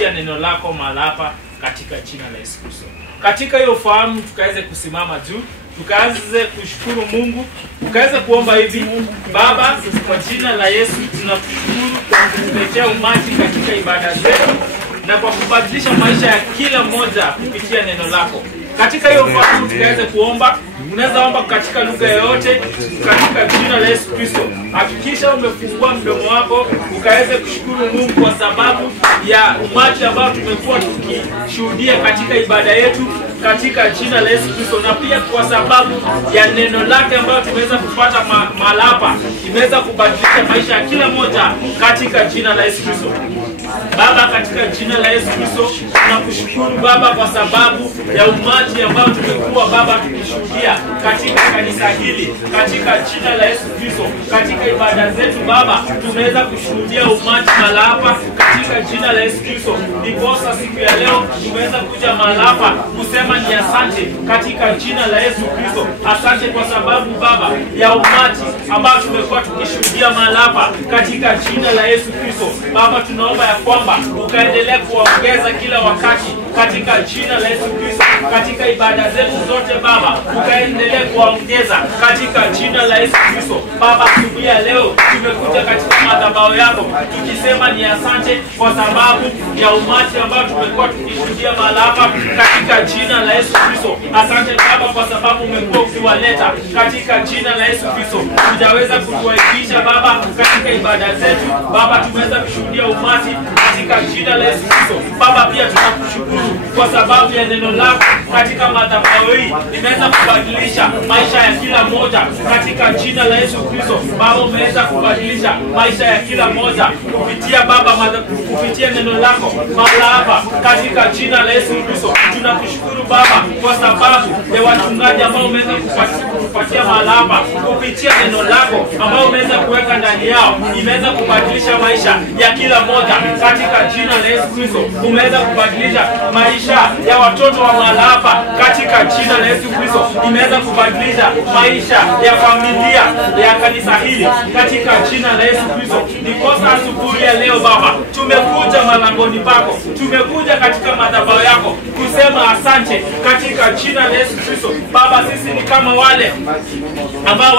kupitia neno lako mahali hapa katika jina la Yesu Kristo. Katika hiyo fahamu tukaweze kusimama juu, tukaanze kushukuru Mungu, tukaweze kuomba hivi. Baba, kwa jina la Yesu tunakushukuru kwa kutuletea umati katika ibada zetu na kwa kubadilisha maisha ya kila mmoja kupitia neno lako. Katika hiyo fahamu tukaweze kuomba. Unaweza omba katika lugha yoyote katika jina la Yesu Kristo. Hakikisha umefungua mdomo wako ukaweze kushukuru Mungu kwa sababu ya umati ambao tumekuwa tukishuhudia katika ibada yetu katika jina la Yesu Kristo, na pia kwa sababu ya neno lake ambalo tumeweza kupata mahali hapa imeweza kubadilisha maisha ya kila mmoja katika jina la Yesu Kristo. Baba, katika jina la Yesu Kristo tunakushukuru Baba kwa sababu ya umati ambao tumekuwa Baba tukishuhudia katika kanisa hili katika jina la Yesu Kristo. Katika ibada zetu Baba tumeweza kushuhudia umati mahali hapa katika jina la Yesu Kristo. Ndiposa siku ya leo tumeweza kuja mahali hapa kusema ni asante katika jina la Yesu Kristo. Asante kwa sababu Baba ya umati ambao tumekuwa tukishuhudia mahali hapa katika jina la Yesu Kristo. Baba, tunaomba ya kwamba ukaendelea kuongeza kila wakati katika jina la Yesu Kristo. Katika ibada zetu zote Baba ukaendelea kuongeza katika jina la Yesu Kristo. Baba, siku ya leo tumekuja katika madhabahu yako tukisema ni asante kwa sababu ya umati ambao tumekuwa tukishuhudia mahali hapa katika jina la Yesu Kristo. Asante Baba kwa sababu umekuwa ukiwaleta katika jina la Yesu Kristo. Hujaweza kutuaibisha Baba katika ibada zetu. Baba, tumeweza kushuhudia umati katika jina la Yesu Kristo. Baba, pia tunakushukuru kwa sababu ya neno lako katika madhabahu hii imeweza kubadilisha maisha ya kila mmoja katika jina la Yesu Kristo. Baba, umeweza kubadilisha maisha ya kila mmoja kupitia Baba kupitia neno lako mahali hapa katika jina la Yesu Kristo. Tunakushukuru Baba kwa sababu ya wachungaji ambao umeweza kupatia mahali hapa kupitia neno lako ambao umeweza kuweka ndani yao, imeweza kubadilisha maisha ya kila mmoja katika jina la Yesu Kristo. Umeweza kubadilisha maisha ya watoto wa mahali hapa katika jina la Yesu Kristo. Imeweza kubadilisha maisha ya familia ya kanisa hili katika jina la Yesu Kristo. Ndiposa asubuhi ya leo Baba tumekuja malangoni pako, tumekuja katika madhabahu yako kusema asante katika jina la Yesu Kristo. Baba, sisi ni kama wale ambao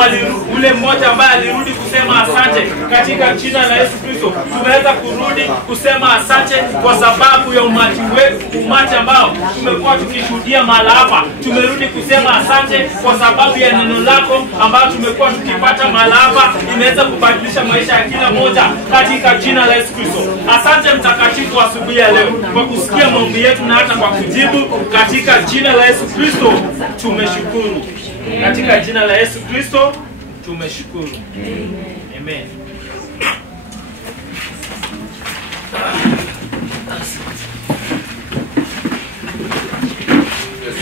ule mmoja ambaye alirudi kusema asante katika jina la Yesu Kristo. Tumeweza kurudi kusema asante kwa sababu ya umati ambao tumekuwa tukishuhudia mahali hapa. Tumerudi kusema asante kwa sababu ya neno lako ambao tumekuwa tukipata mahali hapa, imeweza kubadilisha maisha ya kila mmoja katika jina la Yesu Kristo. Asante Mtakatifu asubuhi ya leo kwa kusikia maombi yetu na hata kwa kujibu katika jina la Yesu Kristo. Tumeshukuru katika jina la Yesu Kristo tumeshukuru. Amen.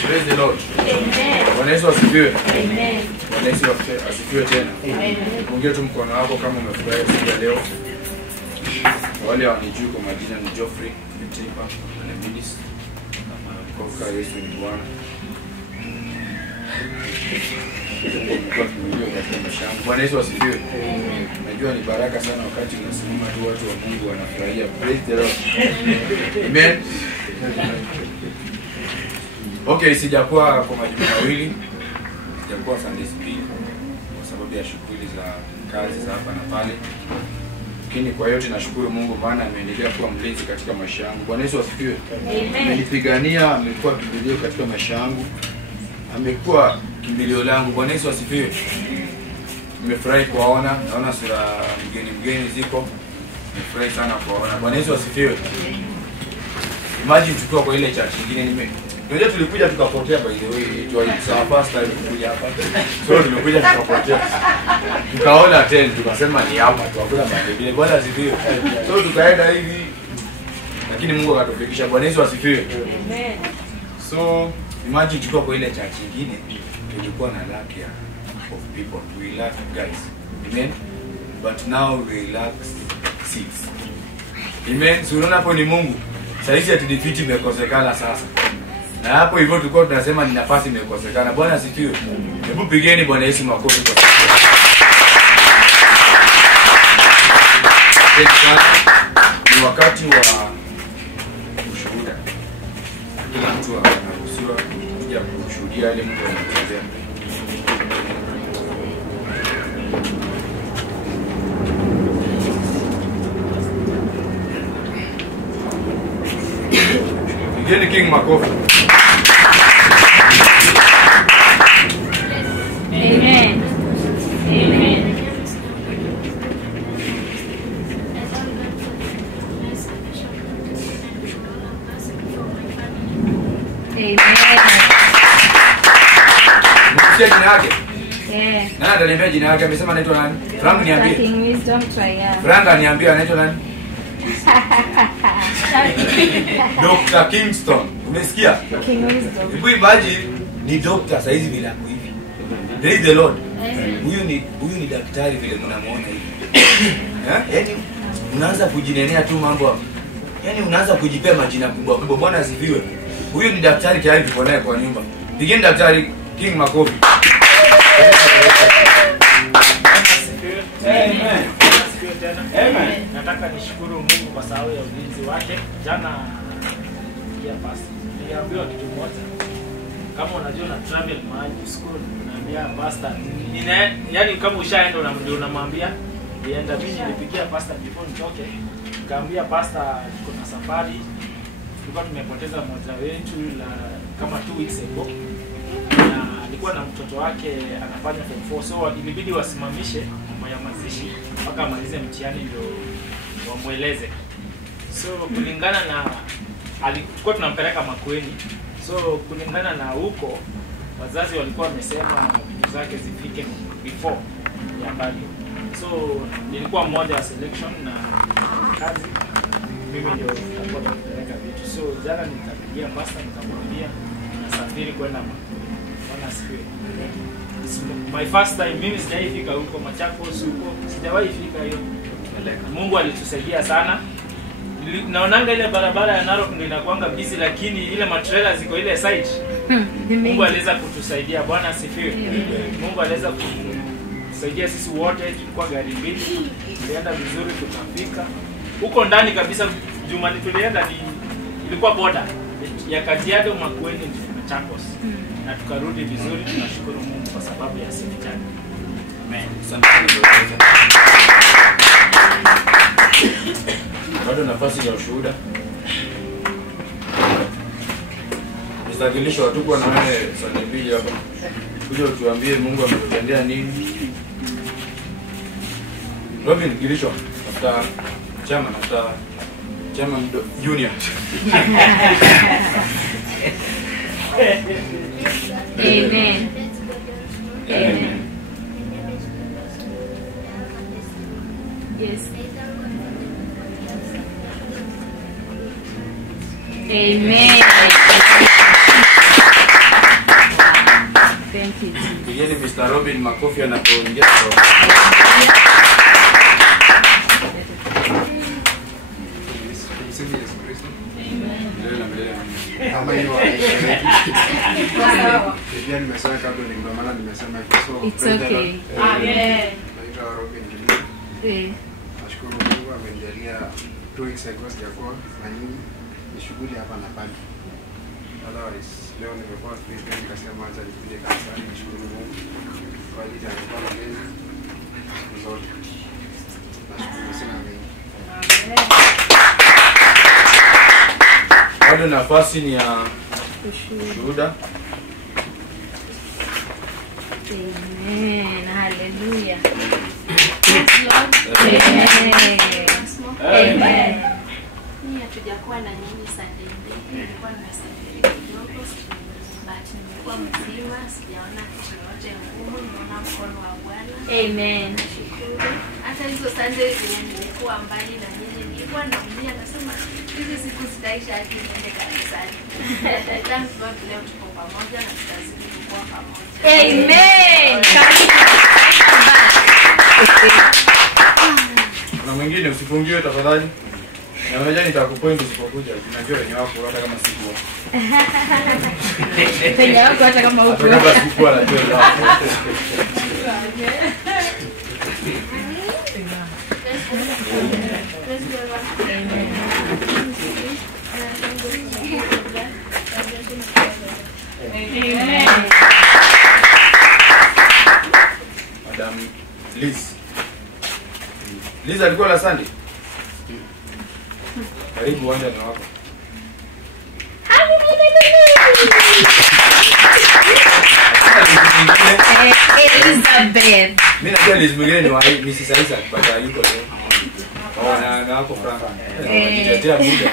Praise the Lord. Amen. Bwana Yesu asifiwe. Amen. Bwana Yesu asifiwe tena. Amen. Ongea tu mkono wako kama umefurahi siku ya leo. Wale wanijui kwa majina ni Geoffrey Mtipa na Minister. Kwa Yesu ni Bwana. Bwana Yesu asifiwe. Amen. Najua ni baraka sana wakati unasimama tu watu wa Mungu wanafurahia. Praise the Lord. Amen. Okay, sijakuwa kwa majuma mawili. Sijakuwa Sunday school kwa sababu ya shughuli za kazi za hapa na pale. Lakini kwa yote nashukuru Mungu maana ameendelea kuwa mlinzi katika maisha yangu. Bwana Yesu asifiwe. Amen. Amenipigania, amekuwa kimbilio katika maisha yangu. Amekuwa kimbilio langu. Bwana Yesu asifiwe. Nimefurahi kuwaona, naona sura mgeni ziko. Nimefurahi sana kuwaona. Bwana Yesu asifiwe. Imagine tukiwa kwa ile church nyingine Ndio tulikuja tukapotea by the way. It was our first time kuja hapa. So tumekuja tukapotea. Tukaona tena tukasema ni hapa tu hakuna maendeleo. Bwana asifiwe. So tukaenda hivi. Lakini Mungu akatufikisha. Bwana Yesu asifiwe. Amen. So imagine tukiwa kwa ile church nyingine tulikuwa na lack of people. We lack guys. Amen. But now we lack seats. Amen. So unaona hapo ni Mungu. Sasa atidefeat imekosekana sasa. Na hapo hivyo tulikuwa tunasema ni nafasi imekosekana. Bwana asifiwe. Hebu pigeni Bwana Yesu makofi kwa ni wakati wa kurudia yale Mungu anakuelezea. Pigeni King makofi. Amen. Amen. Msikia jina yake? Yeah. Nani ataniambia jina yake? Amesema anaitwa nani? Frank niambie. King Wisdom Triumph. Frank aniambia anaitwa nani? Dr. Kingston. Umesikia? King Wisdom. Hebu imagine ni doctor saizi bila hivi. Praise the Lord. Huyu ni daktari vile mnamuona hivi. Yaani unaanza kujinenea tu mambo. Yaani unaanza kujipea majina kubwa kubwa. Bwana asifiwe. Huyu ni daktari tayari tuko naye kwa nyumba. Pigeni daktari King makofi. Amen. Amen. Nataka nishukuru Mungu kwa sababu ya ulinzi wake. Jana ya basi niliambiwa kitu moja. Kama unajua na travel mahali school, naambia pastor, yani kama ushaenda ndio unamwambia nienda. Mimi nilipigia pastor before nitoke. Nikamwambia pastor tuko na safari. Tulikuwa tumepoteza mmoja wetu la kama 2 weeks ago. Na alikuwa na mtoto wake anafanya form 4, so ilibidi wasimamishe mambo ya mazishi mpaka amalize mtihani ndio wamweleze. So kulingana na alikuwa tunampeleka Makueni, so kulingana na huko wazazi walikuwa wamesema vitu zake zifike before ya bali. So nilikuwa mmoja wa selection na kazi mimi ndio nilikuwa napeleka vitu. So jana nikapigia pastor nikamwambia nasafiri kwenda my first time. Mimi sijaifika huko Machakos huko. Sijawahi fika hiyo. Mungu alitusaidia sana. Naonanga ile barabara ya Narok ndio inakuanga busy, lakini ile matrela ziko ile side. Mungu aliweza kutusaidia. Bwana asifiwe. Mungu aliweza kutusaidia sisi wote, tulikuwa gari mbili. Tulienda vizuri tukafika. Huko ndani kabisa Jumani tulienda ilikuwa border ya Kajiado Makueni Machakos. Na tukarudi vizuri. Tunashukuru Mungu kwa sababu ya safety. Amen. Bado nafasi ya ushuhuda. Mstakilisho watuko na wewe Sunday mbili hapa. Kuja utuambie Mungu amekutendea nini. Robin Kilisho, after Chama Junior. Amen. Amen. Yes. Amen. Thank you. Pigeni Mr. Robin makofi anapoongea. Kama hiyo pia nimesema kabla ndio maana nimesema hivyo, so it's okay. Amen. Naitwa Robin. Nashukuru Mungu amenijalia 2 weeks ago sijakuwa na nyinyi, ni shughuli hapa na pale. Otherwise leo nimekuwa free, nikasema acha nikuje kanisani nishukuru Mungu kwa ajili ya kwa mlezi zote. Nashukuru sana mimi. Bado nafasi ni ya ushuhuda. Amen. Hallelujah. Amen. Mimi hatujakuwa na nyinyi Sunday mbili. Nilikuwa nimesafiri kidogo. But nimekuwa mzima, sijaona kitu yote ngumu, nimeona mkono wa Bwana. Amen. Nashukuru. Hata hizo Sunday zenye nilikuwa mbali na nyinyi, nilikuwa naumia, nasema hizi siku zitaisha hadi niende kanisani. Thank God leo tuko pamoja na tutazidi kuwa pamoja. Amen. Na mwingine usifungiwe tafadhali. Na unajua nitakupoint usipokuja. Unajua wenye wako hata kama sikuwa. Penye wako hata kama huko. Hata kama sikuwa na jua lao. Amen. Liz alikuwa la Sunday. Karibu uwanja ni wako. Elizabeth. Mimi najua Liz mwingine ni wa Mrs. Isaac but yuko leo. Na wako Frank. Nitetea muda.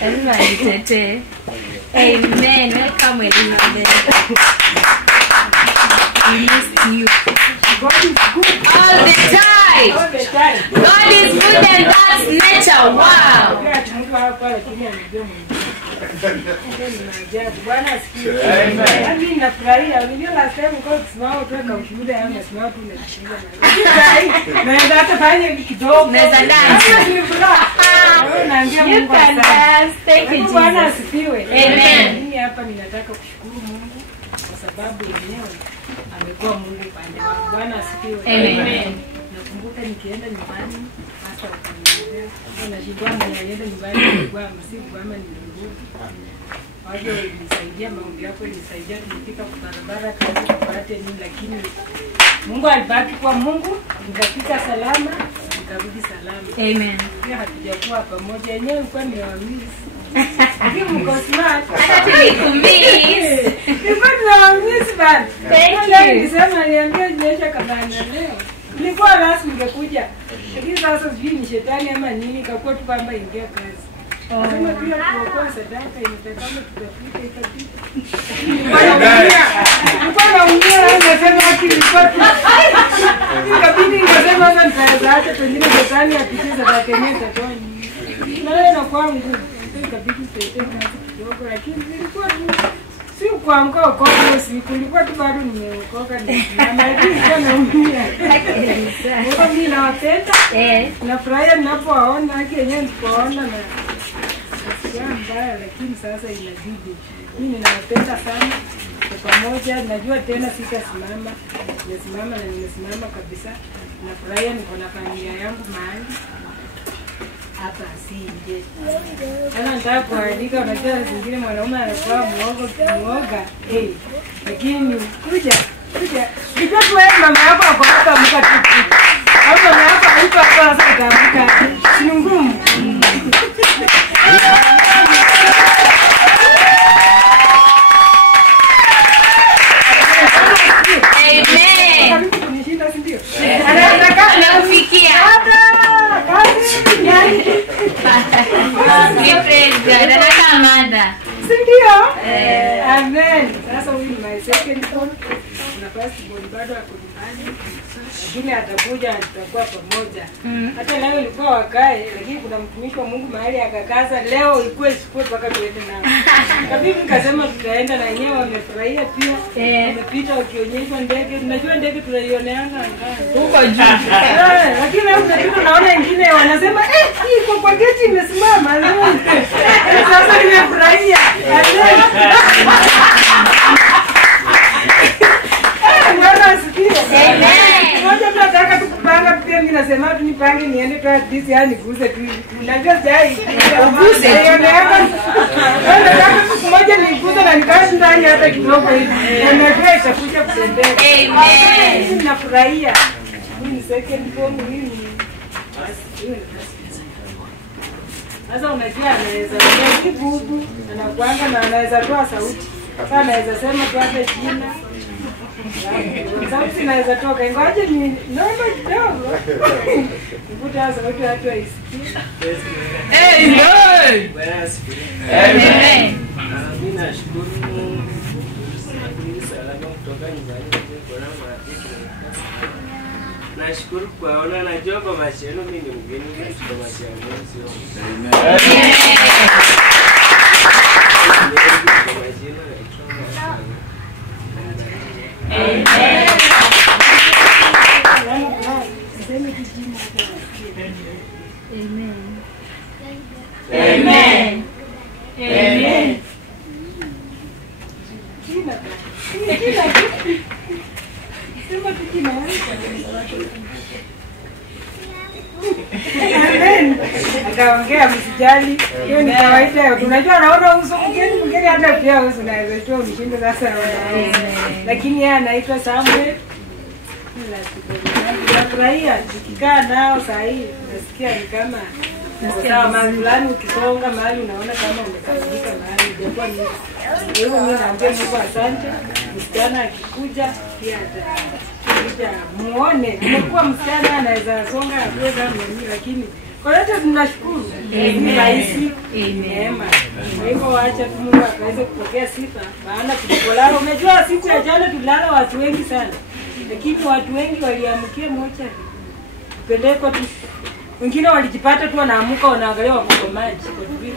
Lazima nitetee. Amen. Welcome Elizabeth. We miss you. God is good. All the time. All the time. God is good and that's nature. Wow. Bwana asifiwe. Mimi nafurahia. Unajua last time kwa tusimama tuweka ushuhuda yangu tusimama tu na naweza hata fanya kidogo. Naweza dance. You can dance. Thank you, Bwana Jesus. asifiwe. Amen. Mimi hapa ninataka kushukuru Mungu kwa sababu yenyewe amekuwa Mungu pande wangu. Bwana asifiwe. Amen. Nakumbuka nikienda nyumbani hasa ukaniambia unashindwa niende nyumbani kwa msiku kama nilirudi. Waje ulisaidia maombi yako ilisaidia tulifika kwa barabara kazi tupate nini lakini Mungu alibaki kwa Mungu nikafika salama nikarudi salama. Amen. Pia hatujakuwa pamoja yenyewe ilikuwa ni wamiss. Lakini mko smart. Hata tulikumiss. Ilikuwa ni wamiss bana. Thank you. Nilisema niambie nyesha kabana leo. Nilikuwa rasmi ningekuja. Lakini sasa sijui ni shetani ama nini ikakuwa tu kwamba ingia kazi. Kama pia tuokoa sadaka inatakama tutafika ikapita. Nilikuwa naumia nasema akilikuwa tu. Ikabidi nikasema sasa nitaweza hata pengine shetani apitie sadaka yenyewe itatoa nini. Na leo inakuwa ngumu. Ikabidi tuweke kazi kidogo lakini nilikuwa tu si kuamka ukoka usiku nilikuwa tu bado nimeokoka nimesimama lakini nilikuwa naumia. Mungu mimi nawapenda. Nafurahia ninapowaona haki yenyewe nilipoona na nasikia mbaya lakini sasa inabidi. Mimi ninawapenda sana. Kwa pamoja najua tena sitasimama. Nimesimama na nimesimama kabisa. Nafurahia niko na familia yangu mahali. Hapa si nje. Ana nataka kuandika unajua zingine mwanaume anakuwa muoga. Lakini kuja. Ndio tu wewe mama yako hapo hapa mkatupu. Au mama yako alipo hapa sasa utaamka. Ni ngumu. Amen. Kunishinda si ndio? Anakufikia. Sindio? Amen. Sasa huyu ni my second son. Na first born bado ako nyumbani. Lakini atakuja tutakuwa pamoja. Hata leo ilikuwa wakae lakini kuna mtumishi wa Mungu mahali akakaza leo ilikuwa isikuwe mpaka tuende nao. Kabisa nikasema tutaenda na wenyewe wamefurahia pia. Wamepita wakionyeshwa ndege. Unajua ndege tunaioneanga angani. Huko juu. Lakini leo tunapita naona wengine wanasema hii iko kwa geti imesimama. Sasa nimefurahia. Bwana asifiwe. Amen. Ngoja tunataka tukupanga pia mimi nasema tu nipange niende tu at least yani niguze tu. Unajua sai. Uguse. Nataka siku moja niguze na nikae ndani hata kidogo hivi. Na itakuja kutembea. Amen. Nafurahia. Mimi second form mimi. Sasa unajua anaweza kujibu anakuanga na anaweza toa sauti. Sasa anaweza sema tu hata jina. Sauti inaweza toka. Ngoja ni naomba kidogo. Nikuta sauti watu waisikie. Amen. Bwana asifiwe. Amen. Mimi nashukuru Mungu. Salama kutoka nyumbani kwa marafiki. Nashukuru kuwaona, najua kwa macho yenu mimi ni mgeni kwa macho yangu sio. Amen. Amen. Akaongea msijali. Hiyo ni kawaida. Tunajua naona uso mgeni hata pia uso naweza toa mshindo sasa. Lakini yeye anaitwa Samuel. Nafurahia nikikaa nao saa hii, nasikia ni kama sawa mahali fulani ukisonga mahali unaona kama umekamilika mahali japo ni. Kwa hivyo mimi naambia Mungu asante. Msichana akikuja pia atakuja muone. Nimekuwa msichana anaweza songa kwenda mimi, lakini kwa yote tunashukuru. Ni rahisi. Neema. Kwa hivyo waacha tu Mungu akaweze kupokea sifa. Maana tulipolala, umejua siku ya jana tulala watu wengi sana. Lakini watu wengi waliamkia moja. Pendeko tu. Wengine walijipata tu wanaamuka wanaangalia wako maji kwa vile.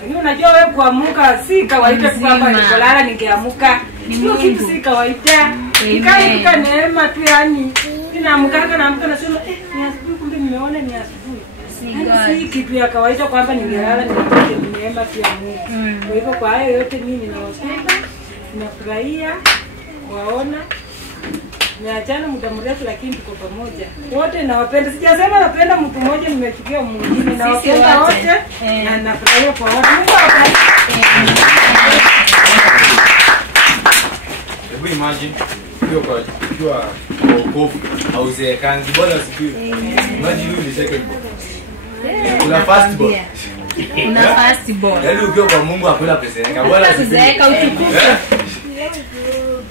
Lakini unajua wewe kuamuka si kawaida tu hapa nilipolala ningeamuka. Sio kitu si kawaida. Nikaamka neema tu yani. Ninaamka naamka nasema ni asubuhi kumbe nimeona ni asubuhi. Si kitu ya kawaida kwamba ningelala nipate neema pia Mungu. Kwa hivyo kwa hayo yote mimi ninawapenda. Ninafurahia waona. Niachana muda mrefu lakini tuko pamoja. Wote nawapenda. Sijasema napenda mtu mmoja nimechukia mwingine. Nawapenda wote na nafurahia kwa wote. Mungu awabariki. Hebu imagine ukiwa wokovu au zekangi bora sikiwe. Imagine you ni second born. Una first born. Una first born. Yaani ukiwa kwa Mungu hakuna pesa yake. Bora Zeeka utukufu.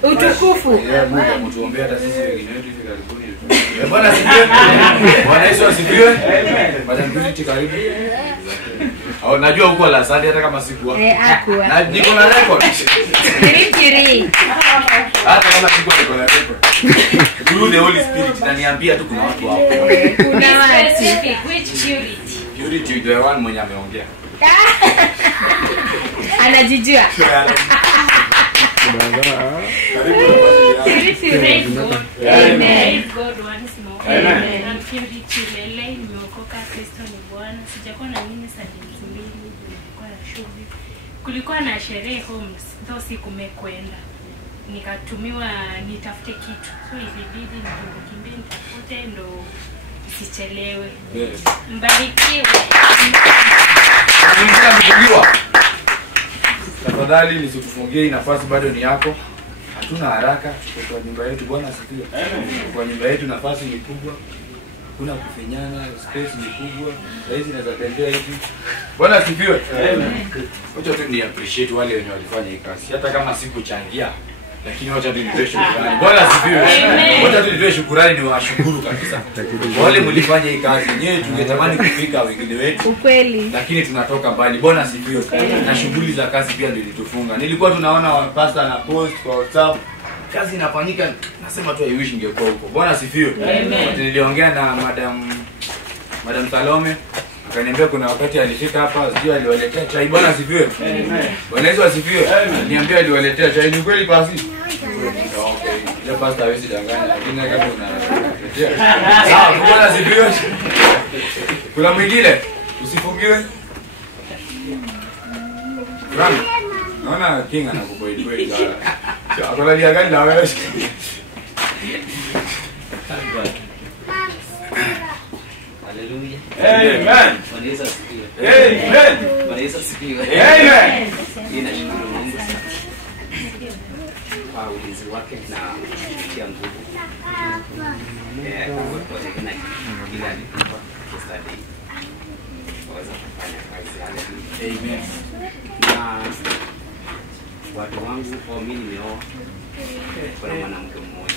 Utukufu. Mungu mtuombea hata sisi wengine wetu hivi karibuni. Bwana sifiwe. Bwana Yesu asifiwe. Amen. Madam Beauty karibu. Au najua huko la Sunday hata kama sikuwa. Akuwa. Na niko na record. Kiri. Hata kama niko na record. Through the Holy Spirit na niambia tu kuna watu hapo. Kuna watu. Which purity? Purity the one mwenye ameongea. Anajijua. Praise God. Amen. God once more. Amen. I'm Purity Lele, nimeokoka, Kristo ni Bwana. Sijakuwa na nini saa 2 nilikuwa na shughuli. Kulikuwa na sherehe homes, ndio sikumekwenda. Nikatumiwa nitafute kitu. So ilibidi nikimbie nitafute ndo sichelewe. Mbarikiwe. Tafadhali nisikufungie, nafasi bado ni yako. Hatuna haraka, tuko kwa nyumba yetu. Bwana asifiwe. Kwa nyumba yetu nafasi ni kubwa. Kuna kufinyana, space ni kubwa. Saizi naweza tembea hivi. Bwana asifiwe. Wacha tu ni appreciate wale wenye walifanya hii kazi. Hata kama sikuchangia, lakini wacha tu nitoe shukrani. Bwana asifiwe. Wacha tu nitoe shukrani, ni washukuru kabisa. Wale mlifanya hii kazi. Nyewe tungetamani kufika wengine wetu. Ukweli. Lakini tunatoka mbali. Bwana asifiwe. Na shughuli za kazi pia ndio ilitufunga. Nilikuwa tunaona pastor na post kwa WhatsApp. Kazi inafanyika, nasema tu I wish ingekuwa huko. Bwana asifiwe. Niliongea na Madam Salome. Akaniambia kuna wakati alifika hapa, sijui aliwaletea chai. Bwana asifiwe. Bwana Yesu asifiwe. Niambia aliwaletea chai. Ni kweli basi? Okay. Ile pastor hawezi danganya, lakini kama unaletea. Sawa, Bwana asifiwe. Kuna mwingine usifungiwe. Rami. Naona King anakuboidboid sana. Akolalia gani na wewe? Hallelujah. Amen. Bwana Yesu asifiwe. Amen. Bwana Yesu asifiwe. Amen. Ninashukuru Mungu sana kwa ulinzi wake na kutia nguvu. Kwa jina kila nilipo yesterday waweza kufanya kazi yale. Amen. Na watu wangu au mimi nimeoa kuna mwanamke mmoja.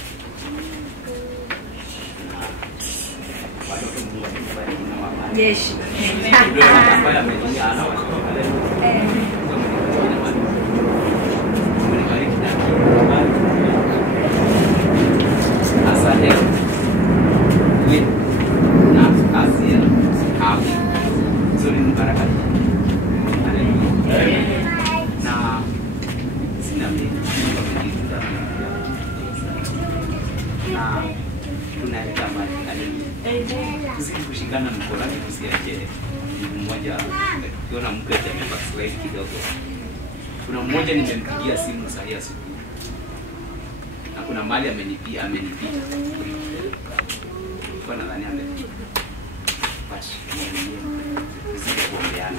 Watoto Mungu akibariki na wabali. Yes. Ambaye ameniambia ana watoto. Asa leo ni na Asia hapo. Zuri mbaraka. Haleluya. Na sina mimi na tunaleta mbali. Haleluya. Tuzidi kushikana mkono na tusiache mmoja. Ukiona mke amebaki kidogo. Kuna mmoja nimempigia simu saa hii asubuhi. Na kuna mali amenipita. Kwa nadhani amepita. Basi sisi kuombeana.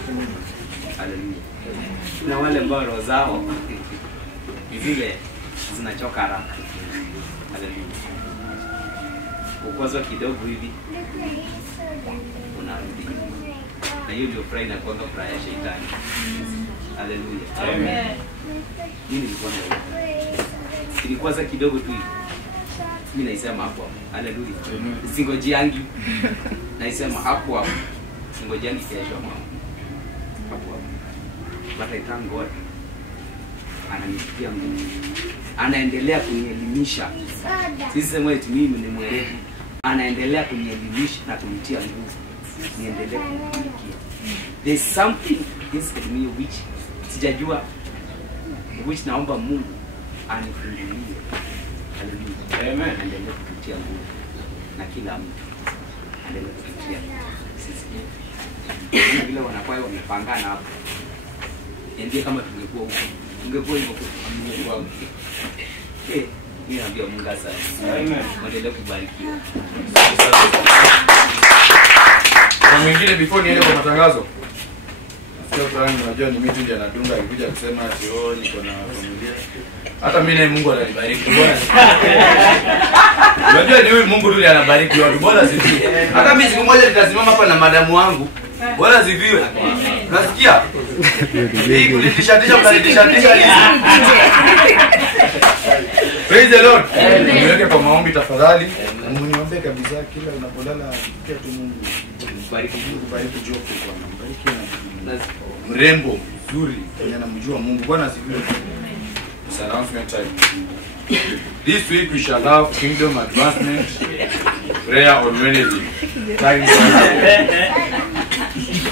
Haleluya. Na wale ambao roho zao zile zinachoka haraka. Haleluya. kukwazwa kidogo hivi unarudi. Na hiyo ndio furaha inakuwa furaha ya shetani. Haleluya. Amen. Mimi nilikuwa na ilikwaza kidogo tu hivi. Mimi naisema hapo. Haleluya. Singojiangi. Naisema hapo. Singojiangi kesho mama. Hapo. But I thank God. Ananitia nguvu. Anaendelea kunielimisha. Sisi sema eti mimi ni mwerevu. Anaendelea kunielimisha na kunitia nguvu. Niendelee kutumikia. There's something inside me which sijajua, which naomba Mungu anifungulie. Haleluya. Amen. Endelee kututia nguvu na kila mtu. Endelee kututia sisi. Kama vile wanakwaya wamepangana hapo. Ndiye kama tungekuwa huko. Tungekuwa hivyo kwa Mungu. Mimi naambia Mungu asante. Amen. Endelee kubarikiwa. Na mwingine before niende kwa matangazo. Sio fulani unajua ni mimi tu ndiye anadunga akikuja kusema ati niko na familia. Hata mimi naye Mungu ananibariki bwana. Unajua ni huyu Mungu tu ndiye anabariki watu bora sisi. Hata mimi siku moja nitasimama hapa na madamu wangu. Bora ziviwe. Unasikia? Hii kulitishatisha mnalitishatisha hizi. Praise the Lord. Niweke kwa maombi tafadhali. Mniombe kabisa kila unapolala kia tu Mungu. Bariki Jofu Bwana. Bariki na mrembo mzuri mwenye anamjua Mungu. Bwana asifiwe. It's announcement time. This week we shall have Kingdom Advancement prayer on Wednesday. Time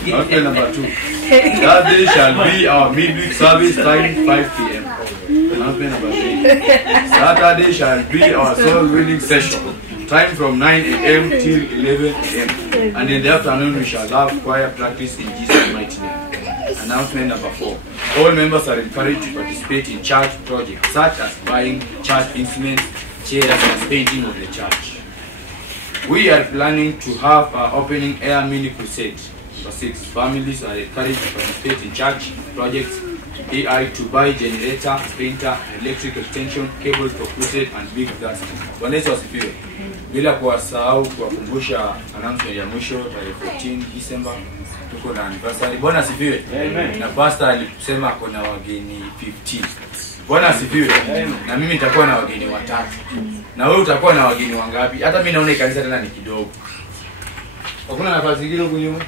announcement number 2. That day shall be our midweek service time 5 p.m. Announcement number 3. Saturday shall be our soul winning session. Time from 9 a.m. till 11 a.m. And in the afternoon we shall have choir practice in Jesus' mighty name. Announcement number 4. All members are encouraged to participate in church projects such as buying church instruments, chairs, and painting of the church. We are planning to have our opening air mini crusade. Number 6. Families are encouraged to participate in church projects, AI to buy generator, printer, electric extension, cable for crusade, and big gas. Bwana Yesu asifiwe. Bila kuwasahau kuwakumbusha announcement ya mwisho tarehe 14 December tuko na anniversary. Bwana asifiwe. Amen. Na pastor alisema kuna wageni 15. Bwana asifiwe. Amen. Na mimi nitakuwa na wageni 3. Na wewe utakuwa na wageni wangapi? Hata mimi naona kanisa tena ni kidogo. Hakuna nafasi nyingine huko nyuma?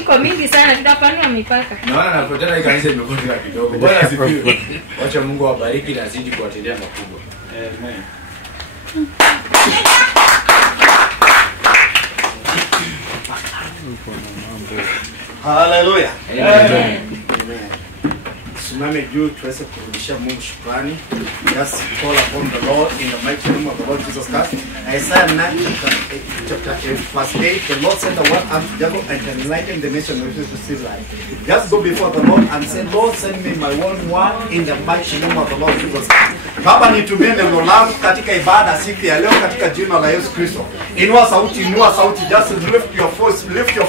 Iko mingi sana, tutapanua mipaka. Naona napotana hii kanisa imekuwa kidogo. Bwana asifiwe. Acha Mungu awabariki na azidi kuwatendea makubwa. Amen. Hallelujah. Amen. Simame juu tuweze kurudishia Mungu shukrani. Just call upon the Lord in the mighty name of the Lord Jesus Christ. Isaiah 9 chapter 8 verse 8. The Lord sent the word unto Jacob and enlightened the nation of Israel to see light. Just go before the Lord and say, Lord, send me my one word in the mighty name of the Lord Jesus Christ. Baba, nitumie neno lako katika ibada siku ya leo katika jina la Yesu Kristo. Inua sauti, just lift your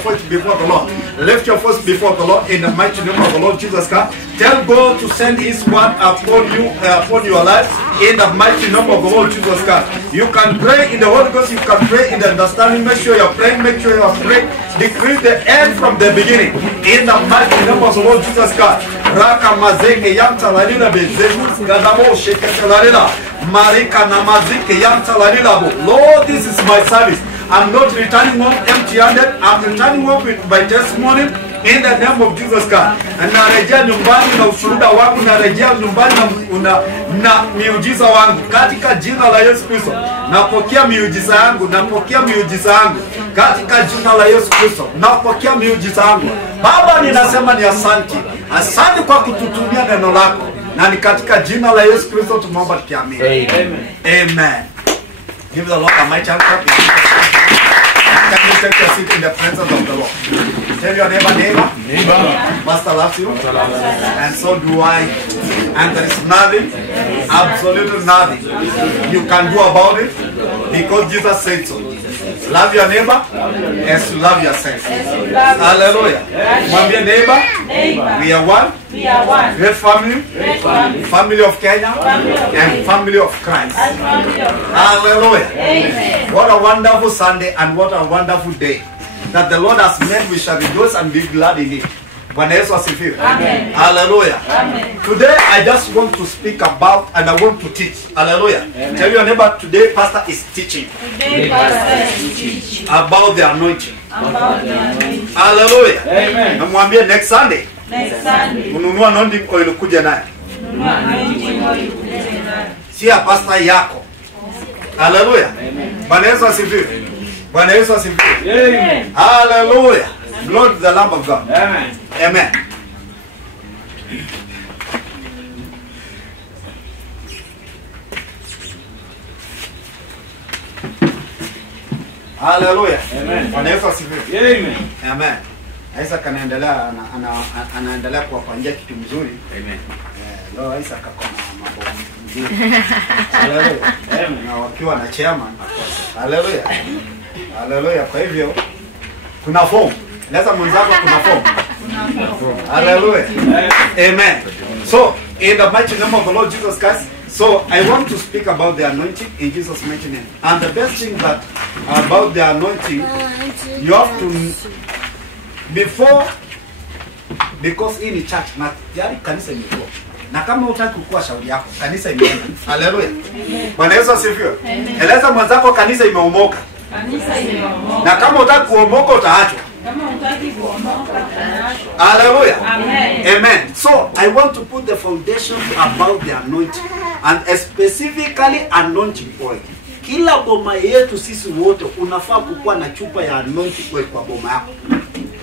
voice before the Lord. Lift your voice before the Lord in the mighty name of the Lord Jesus Christ. Tell God to send His word upon you, upon your life, in the mighty name of the Lord Jesus Christ. You can pray in the Holy Ghost, you can pray in the understanding. Make sure you're praying, make sure you're praying. Decree the end from the beginning, in the mighty name of the Lord Jesus Christ. Raka mazeke yamta lalina bezezu, gadamo shekete lalina, marika namazike yamta lalina bo. Lord, this is my service. I'm not returning home empty-handed. I'm returning home with my testimony. In the name of Jesus Christ. Narejea nyumbani na ushuhuda wangu, narejea nyumbani na miujiza wangu katika jina la Yesu Kristo. Napokea miujiza yangu, napokea miujiza yangu katika jina la Yesu Kristo. Napokea miujiza yangu. Baba, ninasema ni asante. Asante kwa kututumia neno lako. Na ni katika jina la Yesu Kristo tumeomba tukiamini. Amen. Amen. Give the Lord a mighty hand clap. Can you take your seat in the presence of the Lord? Tell your neighbor, Master loves you, and so do I. And there is nothing, absolutely nothing you can do about it, because Jesus said so. Love your neighbor as you love yourself. Hallelujah. Mwambie neighbor, we are one. Great family. Family of Kenya and family of Christ. Hallelujah. What a wonderful Sunday and what a wonderful day that the Lord has made. We shall rejoice and be glad in it. Bwana Yesu asifiwe. Amen. Hallelujah. Amen. Today I just want to speak about and I want to teach. Hallelujah. Amen. Tell your neighbor, today pastor is teaching. Today pastor is teaching about the anointing. About the anointing. Hallelujah. Amen. Na mwambie next Sunday. Next Sunday. Ununua anointing oil kuja naye. Ununua anointing oil kuja naye. Si ya pastor yako. Hallelujah. Amen. Bwana Yesu asifiwe. Bwana Yesu asifiwe. Amen. Hallelujah. Glory to the Lamb of God. Amen. Amen. Hallelujah. Amen. Bwana Yesu asifiwe. Amen. Amen. Aisa kanaendelea anaendelea kuwapangia kitu mzuri. Amen. Leo Aisa kakona mambo mzuri. Hallelujah. Amen. Na wakiwa na chairman. Hallelujah. Hallelujah. Kwa hivyo kuna form. Leza mwenzako kuna form. Hallelujah. Amen. So, in the mighty name of the Lord Jesus Christ, so I want to speak about the anointing in Jesus' mighty name. And the best thing that about the anointing, you have to, before, because in the church, na tayari kanisa imekuwa. Na kama utaki kukua shauri yako, kanisa imeenda. Hallelujah. Bwana Yesu asifiwe. Eleza mwenzako kanisa imeomoka. Kanisa imeomoka. Na kama utaki kuomoka utaachwa. Hallelujah. Amen. Amen. So I want to put the foundation about the anointing and specifically anointing oil. Kila boma yetu sisi wote unafaa kukuwa na chupa ya anointing oil kwa boma yako.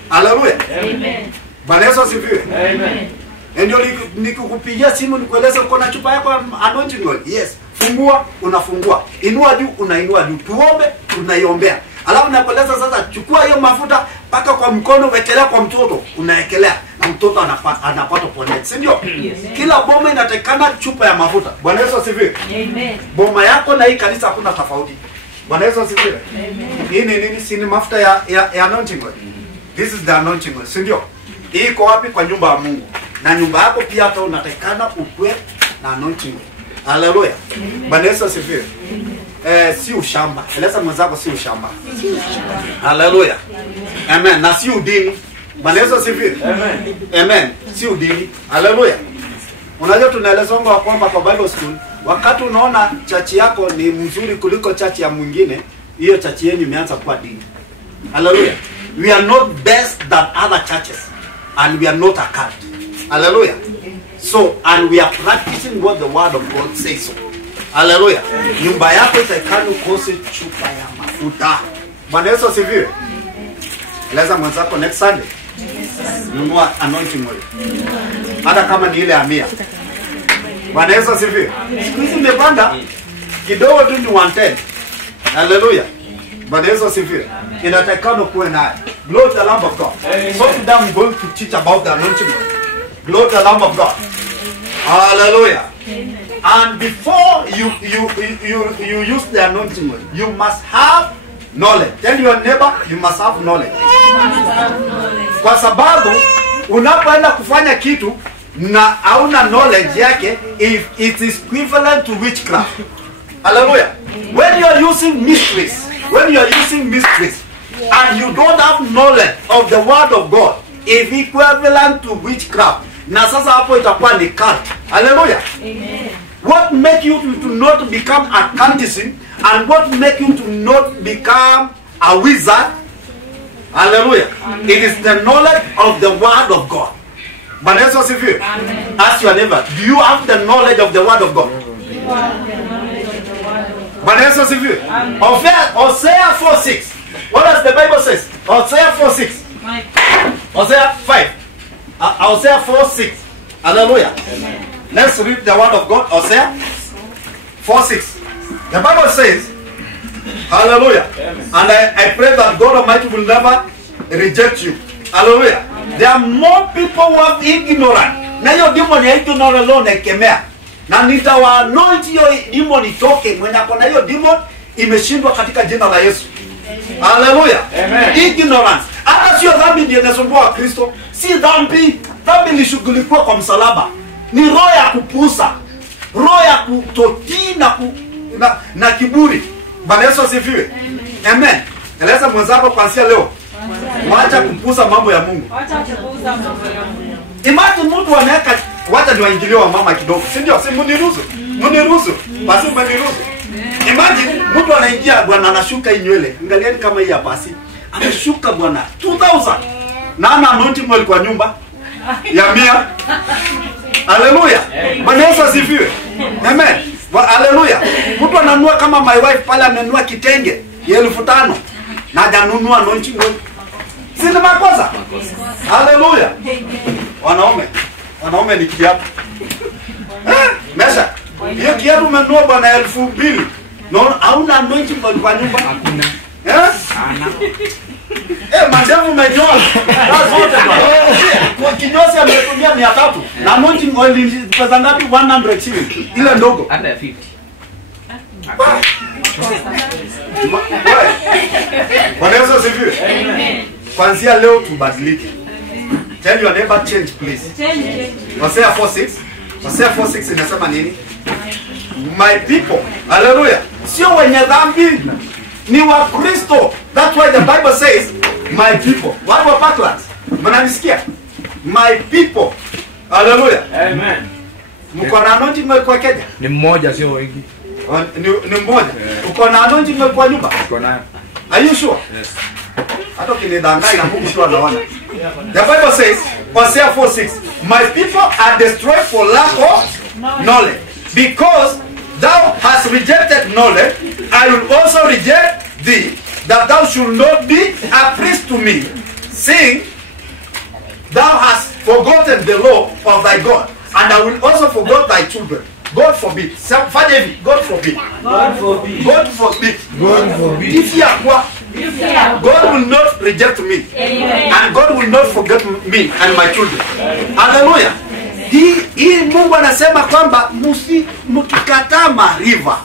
Hallelujah. Amen. Bwana Yesu asifiwe. Amen. Ndio nikukupigia simu nikueleza uko na chupa yako anointing oil. Yes. Fungua, unafungua. Inua juu, unainua juu. Tuombe, tunaiombea. Alafu nakueleza sasa, chukua hiyo mafuta paka kwa mkono, wekelea kwa mtoto, unaekelea na mtoto anapata poneti, si ndio? Yes. Kila boma inatakana chupa ya mafuta. Bwana Yesu asifiwe. Amen. Boma yako na hii kanisa hakuna tofauti. Bwana Yesu asifiwe. Amen. Hii ni nini? Si ni mafuta ya anointing oil. This is the anointing oil, si ndio? Hii iko wapi? Kwa nyumba ya Mungu. Na nyumba yako pia hata unatakana ukwe na anointing oil. Hallelujah. Bwana Yesu asifiwe. Si ushamba. Eleza mwenzako si ushamba. Hallelujah. Amen. Na si udini. Bwana Yesu asifiwe. Amen. Amen. Si udini. Hallelujah. Unajua tunaelezwa kwamba kwa Bible school wakati unaona chachi yako ni mzuri kuliko chachi ya mwingine, hiyo chachi yenu imeanza kuwa dini. Hallelujah. We are not best than other churches and we are not a cult. Hallelujah. So, and we are practicing what the word of God says so. Hallelujah. Nyumba yako itakani ukose chupa ya mafuta. Bwana Yesu asifiwe. Eleza mwenzako next Sunday. Nunua anointing oil. Hata kama ni ile ya 100. Bwana Yesu asifiwe. Siku hizi imepanda kidogo tu ni 110. Hallelujah. Bwana Yesu asifiwe. Inatakana kuwe naye. Glory to the Lamb of God. So today I'm going to teach about the anointing oil. Glory to the Lamb of God. Hallelujah. Amen. And before you use the anointing oil, you must have knowledge. Tell your neighbor, you must have knowledge. Kwa sababu unapoenda kufanya kitu na hauna knowledge yake, it is equivalent to witchcraft. Hallelujah. When you are using mysteries, and you don't have knowledge of the word of God, is equivalent to witchcraft. Na sasa hapo itakuwa ni cult. Hallelujah. Amen. What make you to not become a cultist and what make you to not become a wizard? Hallelujah. Amen. It is the knowledge of the word of God. Bwana Yesu asifiwe. Ask your neighbor, do you have the knowledge of the word of God? Bwana Yesu asifiwe. Hosea 4:6. What does the Bible says? Hosea 4:6. Hosea 5. Hosea 4:6. Hallelujah. Amen. Let's read the word of God. Hosea 4:6. The Bible says, hallelujah. Amen. And I pray that God Almighty will never reject you. Hallelujah. Amen. There are more people who are ignorant. Na hiyo demon ya ignorant leo nekemea. Na nitawaanoint hiyo demon itoke. Mwenye akona hiyo demon imeshindwa katika jina la Yesu. Haleluya. Ignorance. Hata sio dhambi ndiyo inasumbua Kristo. Si dhambi. Dhambi ilishughulikiwa kwa msalaba. Ni roho ya kupuuza. Roho ya kutotii na kiburi. Bwana Yesu asifiwe. Amen. Eleza mwenzako kuanzia leo. Wacha kupuuza mambo ya Mungu. Imagine mtu anaweka, wacha niwaingilie wa mama kidogo. Si ndio? Si mniruhusu. Mniruhusu. Basi mniruhusu. Imagine mtu anaingia bwana anashuka hii nywele. Angalieni kama hii hapa basi. Ameshuka bwana 2000. Na ana anointing oil kwa nyumba ya 100. Haleluya. Bwana Yesu asifiwe. Amen. Haleluya. Mtu ananunua kama my wife pale amenunua kitenge ya 1500 na hajanunua anointing oil. Si ni makosa? Haleluya. Wanaume ni kiatu. Mesha. Hiyo kiatu umenunua bwana 2000. No, hauna anointing oil kwa nyumba. Hakuna. Mandevu umenyoa. Zote bwana. Kwa kinyozi ametumia 300. Na anointing oil pesa ngapi? 100 shillings. Ile ndogo. Hata ya 50. Bwana Yesu asifiwe. Kuanzia leo tubadilike. Tell your neighbor change please. Hosea 4:6. Hosea 4:6 inasema nini? My people. Hallelujah. Sio wenye dhambi. Ni wa Kristo. That's why the Bible says my people. Watu wa Parklands. Mnanisikia? My people. Hallelujah. Amen. Mko na anointing kwa Kenya? Ni mmoja sio wengi. Ni mmoja. Uko na anointing kwa nyumba? Uko nayo. Are you sure? Yes. Hata ukinidanganya na Mungu sio anaona. The Bible says, Hosea 4:6, my people are destroyed for lack of knowledge. Because thou hast rejected knowledge, I will also reject thee, that thou should not be a priest to me, seeing thou hast forgotten the law of thy God, and I will also forget thy children. God forbid. God forbid. God forbid. God forbid. God forbid. If you are God will not reject me. Amen. And God will not forget me and my children. Hallelujah. Hii Mungu anasema kwamba mkikataa maarifa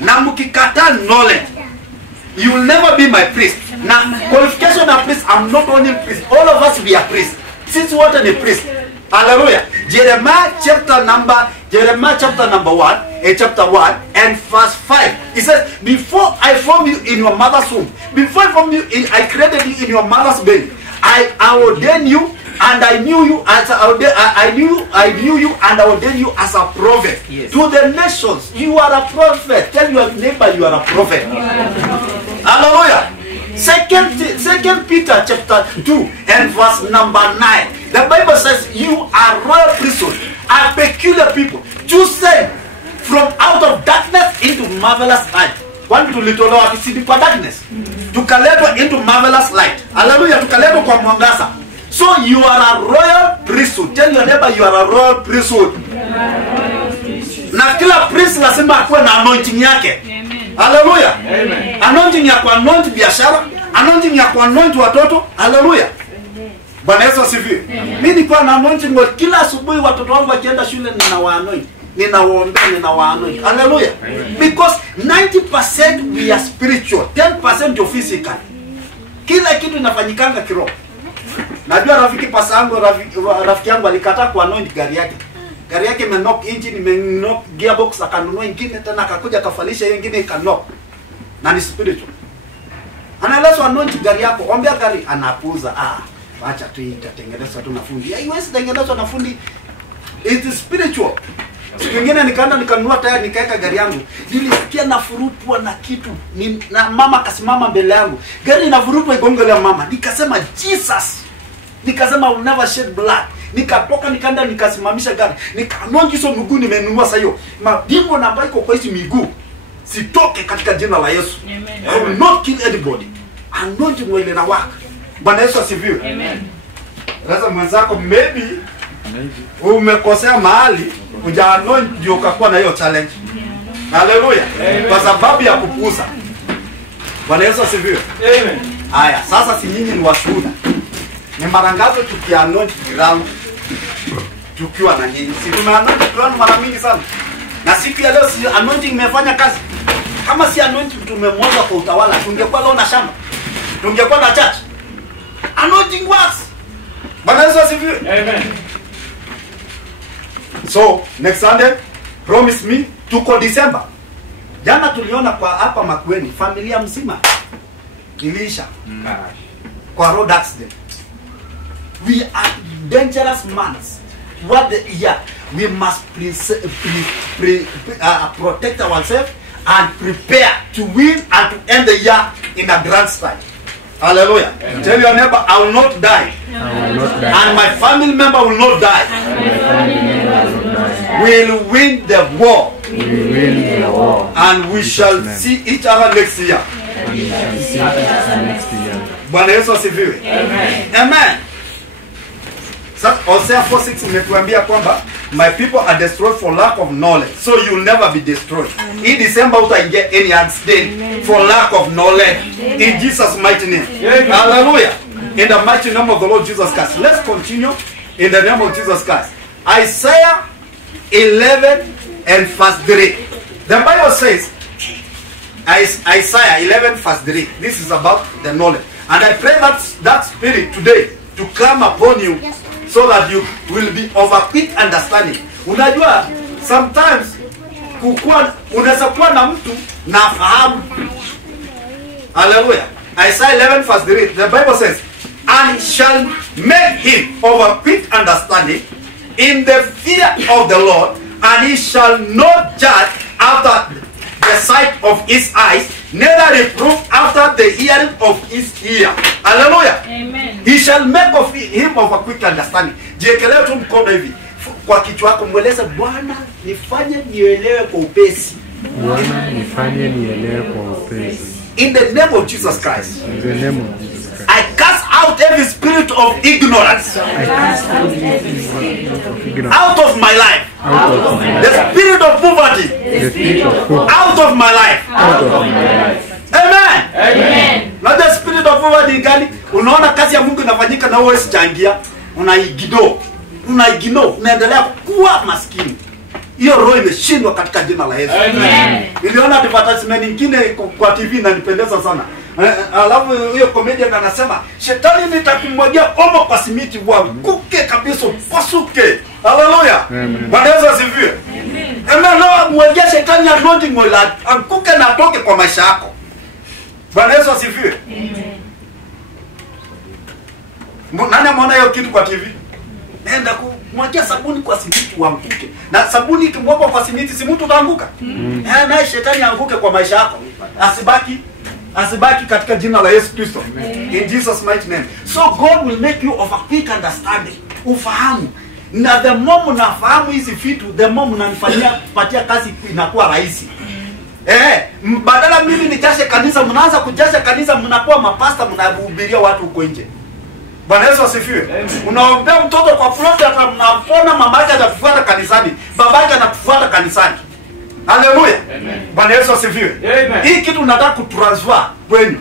na mkikataa knowledge, you will never be my priest. Na qualification of priest, I'm not only priest. All of us we are priests. Sisi wote ni priest. Hallelujah. Jeremiah chapter number 1, chapter 1 and verse 5. It says, before I formed you in your mother's womb, before I formed you I created you in your mother's belly, I ordained you and I knew you as I knew you and I ordained you as a prophet. Yes. To the nations. You are a prophet. Tell your neighbor you are a prophet. Hallelujah. Second Peter chapter 2 and verse number 9. The Bible says you are royal priesthood, a peculiar people, chosen from out of darkness into marvelous light. Kwani tulitolewa kisidi kwa darkness, tukaletwa into marvelous light. Hallelujah, tukaletwa kwa mwangaza. So you are a royal priesthood. Tell your neighbor you are a royal priesthood. Na kila priest lazima akuwe na anointing yake. Hallelujah. Amen. Anointing ya kuanoint biashara, anointing ya kuanoint watoto. Hallelujah. Bwana Yesu asifiwe. Mimi nilikuwa na anointing kila asubuhi watoto wangu wakienda shule ninawaanoint. Ninawaombea, ninawaanoint. Hallelujah. Because 90% we are spiritual, 10% you physical. Kila kitu inafanyikanga kiroho. Najua rafiki pasa yangu, rafiki yangu alikataa kuanoint gari yake. Gari yake imenock engine, imenock gearbox, akanunua ingine tena akakuja akafalisha hiyo ingine ikanock. Na ni spiritual. Anaelezwa anoint gari yako, ombea gari, anapuuza. Acha tu itatengenezwa tu na fundi. Haiwezi tengenezwa na fundi. It is spiritual. Siku nyingine nikaenda nikanunua tayari nikaeka gari yangu. Nilisikia nafurutwa na kitu. Na mama akasimama mbele yangu. Gari inavurutwa igongelea mama. Nikasema Jesus. Nikasema I will never shed blood. Nikatoka nikaenda nikasimamisha gari. Nikanonja hizo miguu nimenunua sasa hiyo. Madimbo na ambayo iko kwa hizo miguu. Sitoke katika jina la Yesu. Amen. I will not kill anybody. Anointing will na work. Bwana Yesu asifiwe. Amen. Sasa mwenzako maybe umekosea mahali ujaanoint ndio ukakuwa na hiyo challenge. Hallelujah. Kwa sababu ya kupuuza. Bwana Yesu asifiwe. Amen. Haya, sasa si nyinyi ni washuhuda. Ni mara ngapi tukianoint ground tukiwa na nyinyi? Si tumeanoint ground mara mingi sana. Na siku ya leo si anointing imefanya kazi. Kama si anointing tumemwaga kwa utawala, tungekuwa leo na shamba. tungekuwa na church. Anointing works. Bwana Yesu asifiwe. Amen. So next Sunday, promise me, tuko December. Jana tuliona kwa hapa Makueni familia mzima iliisha kwa road accident. We are dangerous months. What the year we must protect ourselves and prepare to win and to end the year in a grand style. Hallelujah. Tell your neighbor, I will not die. I will not die. And my family member will not die. We'll win the war. We will win the war. And we shall see each other next year. And we shall see each other next year. Bwana Yesu asifiwe. Amen. Sasa Hosea 4:6 imetuambia kwamba my people are destroyed for lack of knowledge. So you'll never be destroyed. In December utaingia any accident for lack of knowledge. In Jesus' mighty name. Hallelujah. In the mighty name of the Lord Jesus Christ. Let's continue in the name of Jesus Christ. Isaiah 11 and verse 3. The Bible says, Isaiah 11 verse 3. This is about the knowledge. And I pray that spirit today to come upon you so that you will be of a quick understanding. Unajua, sometimes unaweza kuwa na mtu na fahamu. Hallelujah. Isaiah 11 verse 3. The Bible says, and shall make him of a quick understanding in the fear of the Lord, and he shall not judge after the sight of his eyes, neither reprove after the hearing of his ear. Hallelujah. Amen. He shall make of him of a quick understanding. Jiekelee tu mkono hivi kwa kichwa chako, mweleze Bwana, nifanye nielewe kwa upesi. Bwana, nifanye nielewe kwa upesi. In the name of Jesus Christ. In the name of Jesus Christ. I cast out every spirit of ignorance I cast out every spirit of ignorance out of my life. out of my The life. spirit of poverty The spirit of hope out of my life. out of my life. Amen. Amen. Na the spirit of poverty gani? Unaona kazi ya Mungu inafanyika na wewe sichangia, unaigino, unaendelea kuwa maskini. Hiyo roho imeshindwa katika jina la Yesu. Amen. Niliona advertisement nyingine kwa TV na nipendeza sana. Alafu hiyo comedian anasema, shetani nitakumwagia omo kwa simiti kuke kabisa pasuke. Hallelujah. Bwana Yesu asifiwe. Amen. Leo mwagia shetani anointing mola anguke na atoke kwa maisha yako. Bwana Yesu asifiwe. Nani ameona hiyo kitu kwa TV? Nenda kumwagia sabuni kwa simiti uanguke. Na sabuni ikimwagwa kwa simiti si mtu utaanguka. Na shetani anguke kwa maisha yako. Asibaki katika jina la Yesu Kristo. In Jesus mighty name. So God will make you of a quick understanding. Ufahamu. Na the more mnafahamu hizi vitu, the more mnanifanyia patia kazi inakuwa rahisi. Badala mimi nijashe kanisa, mnaanza kujasha kanisa, mnakuwa mapasta, mnahubiria watu huko nje. Bwana Yesu asifiwe. Unaombea mtoto kwa plot, mnapona mamake atakufuata kanisani, babake anakufuata kanisani. Hallelujah. Bwana Yesu asifiwe. Hii kitu nataka kutransfer kwenu.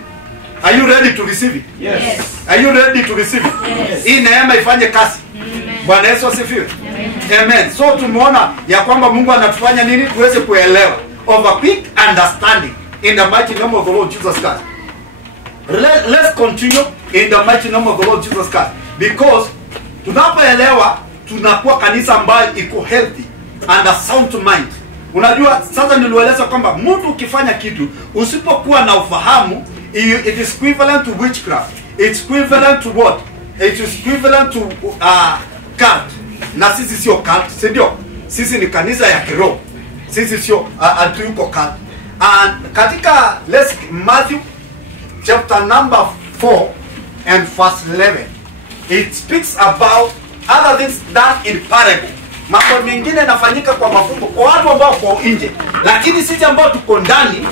Are you ready to receive it? Yes. Are you ready to receive it? Yes. Hii neema ifanye kazi. Bwana Yesu asifiwe. Amen. So tumeona ya kwamba Mungu anatufanya nini tuweze kuelewa. Of a quick understanding in the mighty name of the Lord Jesus Christ. Let's continue in the mighty name of the Lord Jesus Christ. Because tunapoelewa tunakuwa kanisa ambayo iko healthy and a sound mind. Unajua sasa nilieleza kwamba mtu ukifanya kitu usipokuwa na ufahamu, it is equivalent to witchcraft. It's equivalent to what? It is equivalent to cult. Na sisi sio cult, si ndio? Sisi ni kanisa ya kiroho. Sisi sio atuko cult. And katika Matthew chapter number 4 and verse 11, it speaks about other things done in parable. Mambo mengine yanafanyika kwa mafumbo kwa watu ambao kwa nje, lakini sisi ambao tuko ndani,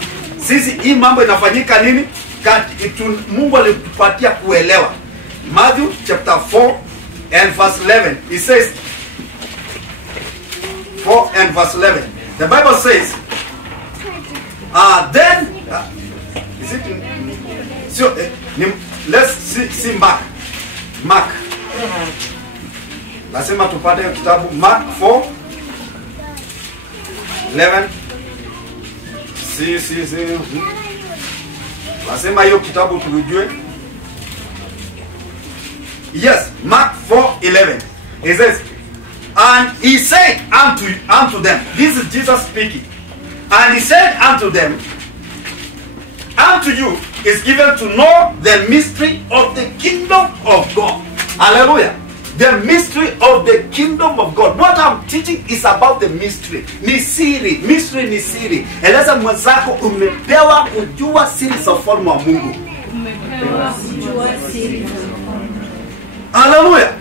sisi hii mambo inafanyika nini? Mungu alitupatia kuelewa. Matthew chapter 4 and verse 11, it says 4 and verse 11. The Bible says, then is it so let's see Mark. Lazima tupate kitabu Mark 4:11. Si. Lazima hiyo kitabu tujue Yes, Mark 4:11. It says, and he said unto them, this is Jesus speaking, and he said unto them, unto you is given to know the mystery of the kingdom of God. Hallelujah. The mystery of the kingdom of God. What I'm teaching is about the mystery. Ni siri. Mystery ni siri. Eleza mwenzako, umepewa kujua siri za ufalme wa Mungu. Hallelujah.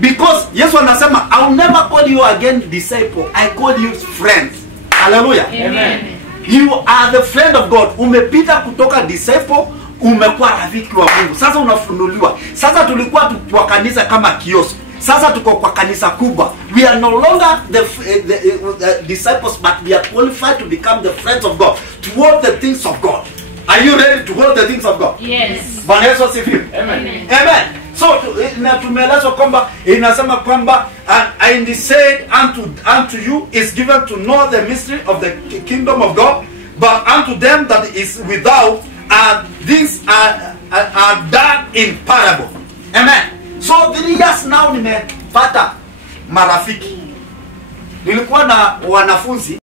Because Yesu anasema, I'll never call you again disciple. I call you friends. Hallelujah. Amen. You are the friend of God. Umepita kutoka disciple, umekuwa rafiki wa Mungu. Sasa unafunuliwa. Sasa tulikuwa kwa kanisa kama kiosk. Sasa tuko kwa kanisa kubwa. We are no longer the disciples, but we are qualified to become the friends of God, to hold the things of God. Are you ready to hold the things of God? Yes. Bwana Yesu asifiwe. Amen. Amen. So tumeelezwa kwamba inasema kwamba and he said unto you is given to know the mystery of the kingdom of God, but unto them that is without things are done in parable. Amen. So 3 years now nimepata marafiki. Nilikuwa na wanafunzi